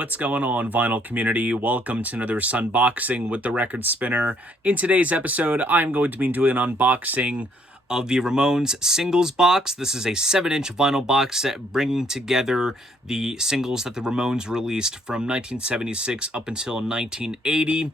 What's going on, vinyl community? Welcome to another Sunboxing with the Record Spinner. In today's episode, I'm going to be doing an unboxing of the Ramones Singles Box. This is a 7-inch vinyl box set bringing together the singles that the Ramones released from 1976 up until 1980.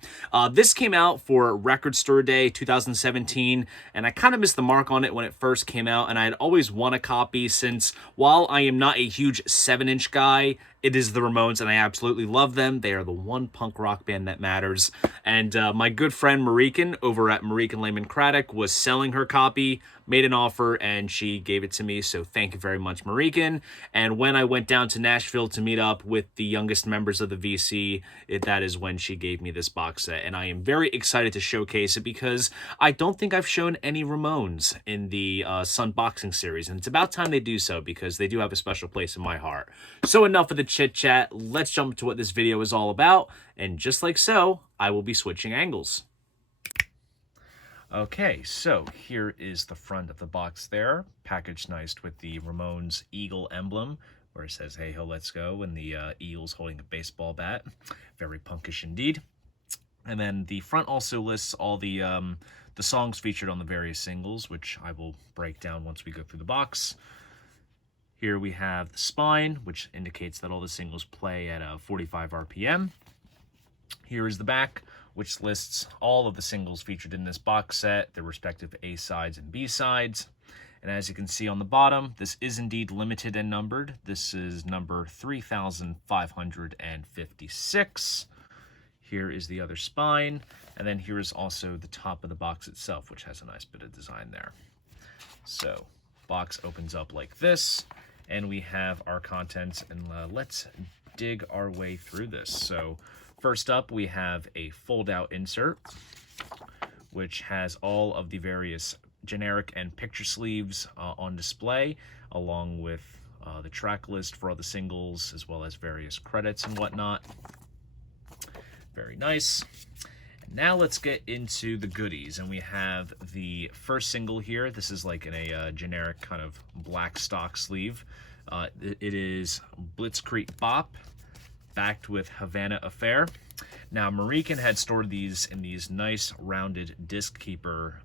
This came out for Record Store Day 2017, and I kind of missed the mark on it when it first came out, and I had always won a copy since, while I am not a huge 7-inch guy, it is the Ramones, and I absolutely love them. They are the one punk rock band that matters. And my good friend Marikan over at Marikan Lehman Craddock was selling her copy, made an offer, and she gave it to me. So thank you very much, Marikan. And when I went down to Nashville to meet up with the youngest members of the VC, that is when she gave me this box set. And I am very excited to showcase it because I don't think I've shown any Ramones in the Sunboxing series. And it's about time they do so because they do have a special place in my heart. So enough of the chit chat, let's jump to what this video is all about, and just like so, I will be switching angles. Okay, so here is the front of the box there, packaged nice with the Ramones Eagle emblem, where it says, "Hey ho, let's go," and the Eagle's holding a baseball bat. Very punkish indeed. And then the front also lists all the songs featured on the various singles, which I will break down once we go through the box. Here we have the spine, which indicates that all the singles play at 45 RPM. Here is the back, which lists all of the singles featured in this box set, their respective A-sides and B-sides. And as you can see on the bottom, this is indeed limited and numbered. This is number 3556. Here is the other spine. And then here is also the top of the box itself, which has a nice bit of design there. So, box opens up like this, and we have our contents, and let's dig our way through this. So first up, we have a fold-out insert, which has all of the various generic and picture sleeves on display, along with the track list for all the singles, as well as various credits and whatnot. Very nice. Now let's get into the goodies, and we have the first single here. This is like in a generic kind of black stock sleeve. It is Blitzkrieg Bop, backed with Havana Affair. Now, Marikan had stored these in these nice rounded disc keeper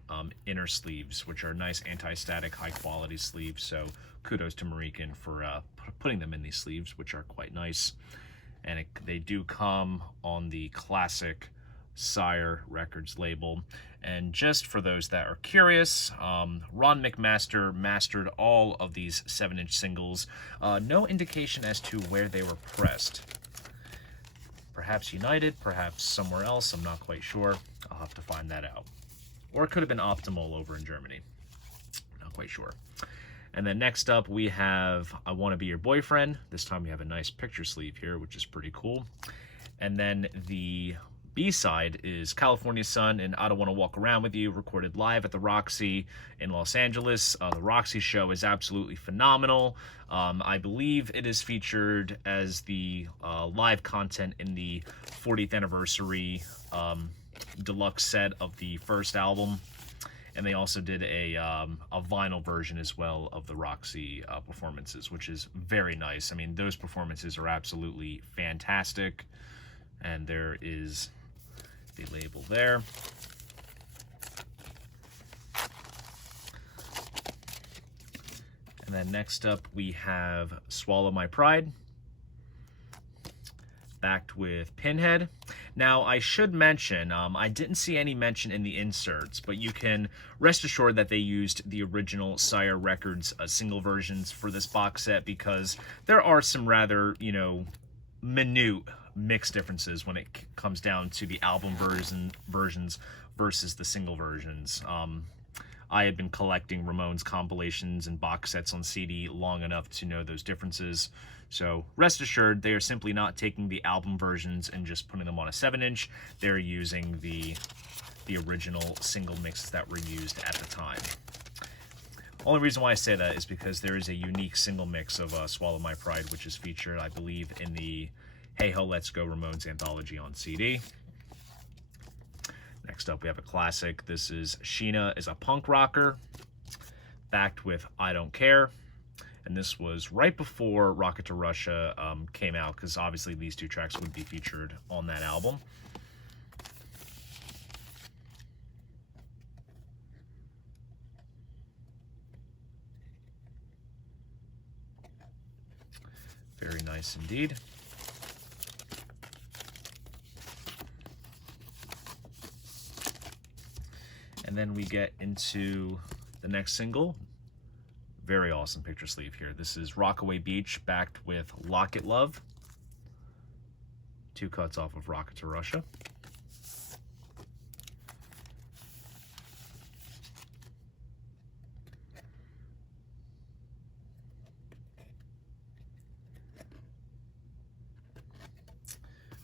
inner sleeves, which are nice anti-static, high-quality sleeves, so kudos to Marikan for putting them in these sleeves, which are quite nice. And they do come on the classic Sire Records label. And just for those that are curious, Ron McMaster mastered all of these 7-inch singles. No indication as to where they were pressed. Perhaps United, perhaps somewhere else, I'm not quite sure. I'll have to find that out. Or it could have been Optimal over in Germany. Not quite sure. And then next up we have I Wanna Be Your Boyfriend. This time we have a nice picture sleeve here, which is pretty cool. And then the B-side is California Sun and I Don't Want to Walk Around With You, recorded live at the Roxy in Los Angeles. The Roxy show is absolutely phenomenal. I believe it is featured as the live content in the 40th anniversary deluxe set of the first album. And they also did a vinyl version as well of the Roxy performances, which is very nice. I mean, those performances are absolutely fantastic. And there is the label there. And then next up we have Swallow My Pride, backed with Pinhead. Now, I should mention, I didn't see any mention in the inserts, but you can rest assured that they used the original Sire Records single versions for this box set, because there are some rather, minute mix differences when it comes down to the album versions versus the single versions. I had been collecting Ramones compilations and box sets on CD long enough to know those differences. So rest assured, they are simply not taking the album versions and just putting them on a 7-inch. They're using the original single mixes that were used at the time. Only reason why I say that is because there is a unique single mix of Swallow My Pride, which is featured, I believe, in the Hey Ho, Let's Go Ramones anthology on CD. Next up, we have a classic. This is Sheena is a Punk Rocker, backed with I Don't Care. And this was right before Rocket to Russia came out, because obviously these two tracks would be featured on that album. Very nice indeed. And then we get into the next single. Very awesome picture sleeve here. This is Rockaway Beach backed with Lock It Love. 2 cuts off of Rocket to Russia.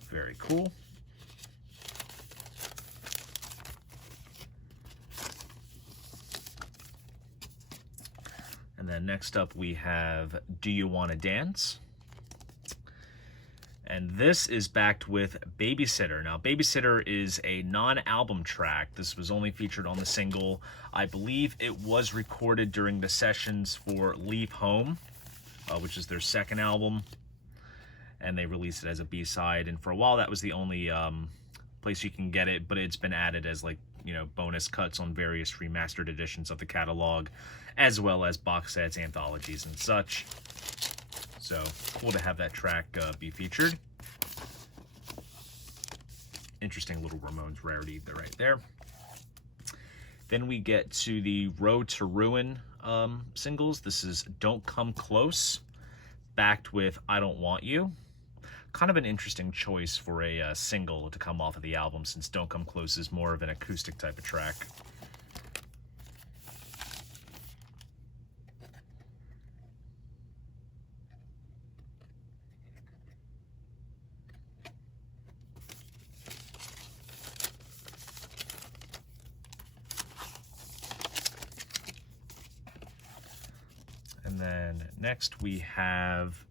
Very cool. And then next up we have Do You Wanna Dance? And this is backed with Babysitter. Now, Babysitter is a non-album track. This was only featured on the single. I believe it was recorded during the sessions for Leave Home, which is their second album. And they released it as a B-side, and for a while that was the only place you can get it, but it's been added as, like, you know, bonus cuts on various remastered editions of the catalog, as well as box sets, anthologies, and such. So cool to have that track be featured. Interesting little Ramones rarity right there. Then we get to the Road to Ruin singles. This is Don't Come Close, backed with I Don't Want You. Kind of an interesting choice for a single to come off of the album, since Don't Come Close is more of an acoustic type of track. And then next we have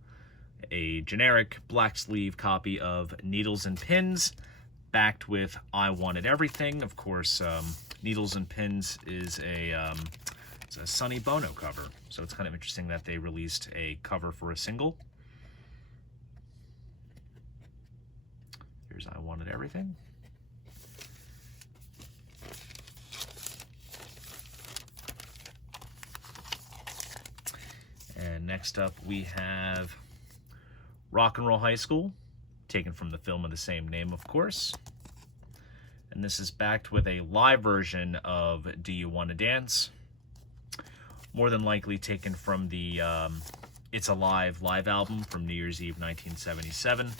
a generic black sleeve copy of Needles and Pins, backed with I Wanted Everything. Of course, Needles and Pins is it's a Sonny Bono cover, so it's kind of interesting that they released a cover for a single. Here's I Wanted Everything. And next up we have Rock and Roll High School, taken from the film of the same name, of course. And this is backed with a live version of Do You Wanna Dance? More than likely taken from the It's Alive live album from New Year's Eve 1977.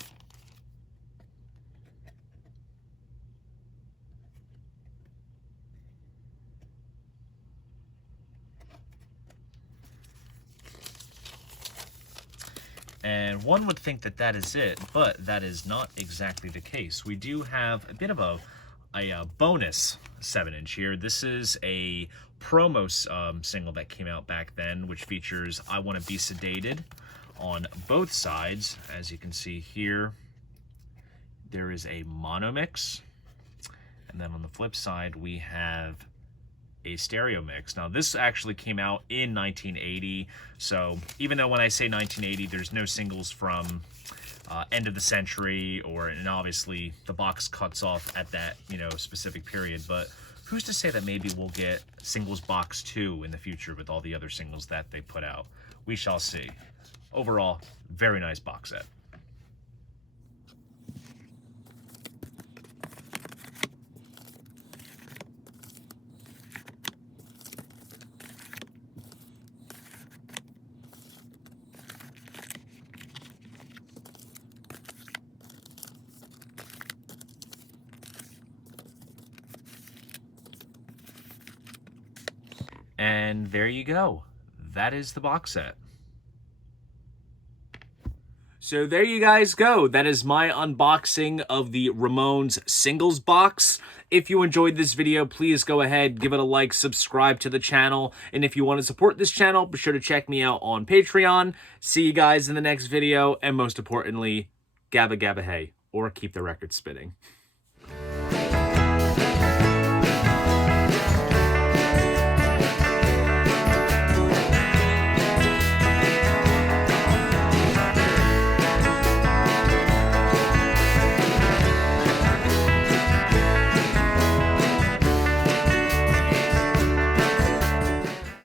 And one would think that that is it, but that is not exactly the case. We do have a bit of a bonus 7-inch here. This is a promo single that came out back then, which features I Wanna Be Sedated on both sides. As you can see here, there is a mono mix. And then on the flip side, we have a stereo mix. Now, this actually came out in 1980, so even though when I say 1980, there's no singles from end of the century, and obviously the box cuts off at that, you know, specific period, but who's to say that maybe we'll get Singles Box 2 in the future with all the other singles that they put out? We shall see. Overall, very nice box set. And there you go. That is the box set. So there you guys go. That is my unboxing of the Ramones Singles Box. If you enjoyed this video, please go ahead, give it a like, subscribe to the channel. And if you want to support this channel, be sure to check me out on Patreon. See you guys in the next video. And most importantly, gabba gabba hey, or keep the record spinning.